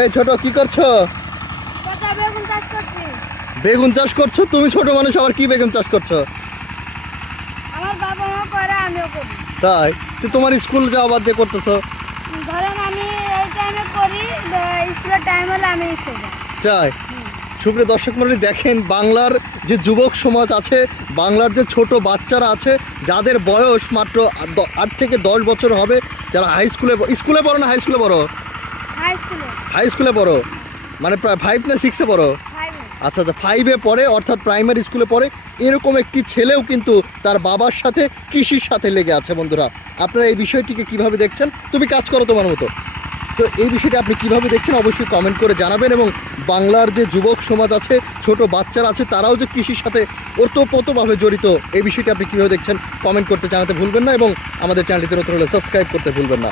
এই ছোট কি করছো? চাচা বেগুন চাষ করছি। বেগুন চাষ করছো? তুমি ছোট মানুষ আবার কি বেগুন চাষ করছো? আমার বাবা মা করে, আমিও করি। তাই তো তোমার স্কুল যাওয়া বাদ দিয়ে করতেছো? ধরেন আমি এই টাইমে করি, স্কুলের টাইম হলে আমি স্কুল যাই। তাই সুপ্রিয় দর্শক মণ্ডলী, দেখেন বাংলার যে যুবক সমাজ আছে, বাংলার যে ছোট বাচ্চারা আছে, যাদের বয়স মাত্র 8 থেকে 10 বছর হবে, যারা স্কুলে পড়ো না হাই স্কুলে পড়ো? হাই স্কুলে। হাই স্কুলে পড়ো মানে প্রায় 5 না 6-এ পড়ো? 5-এ। আচ্ছা আচ্ছা, 5-এ পড়ে, অর্থাৎ প্রাইমারি স্কুলে পড়ে। এরকম একটি ছেলেও কিন্তু তার বাবার সাথে কৃষির সাথে লেগে আছে। বন্ধুরা, আপনারা এই বিষয়টিকে কিভাবে দেখছেন? তুমি কাজ করো তোমার মতো, তো এই বিষয়টা আপনি কিভাবে দেখছেন অবশ্যই কমেন্ট করে জানাবেন। এবং বাংলার যে যুবক সমাজ আছে, ছোট বাচ্চারা আছে, তারাও যে কৃষির সাথে ওতপ্রোতভাবে জড়িত, এই বিষয়টি আপনি কীভাবে দেখছেন কমেন্ট করতে জানাতে ভুলবেন না। এবং আমাদের চ্যানেলটিতে নতুন হলে সাবস্ক্রাইব করতে ভুলবেন না।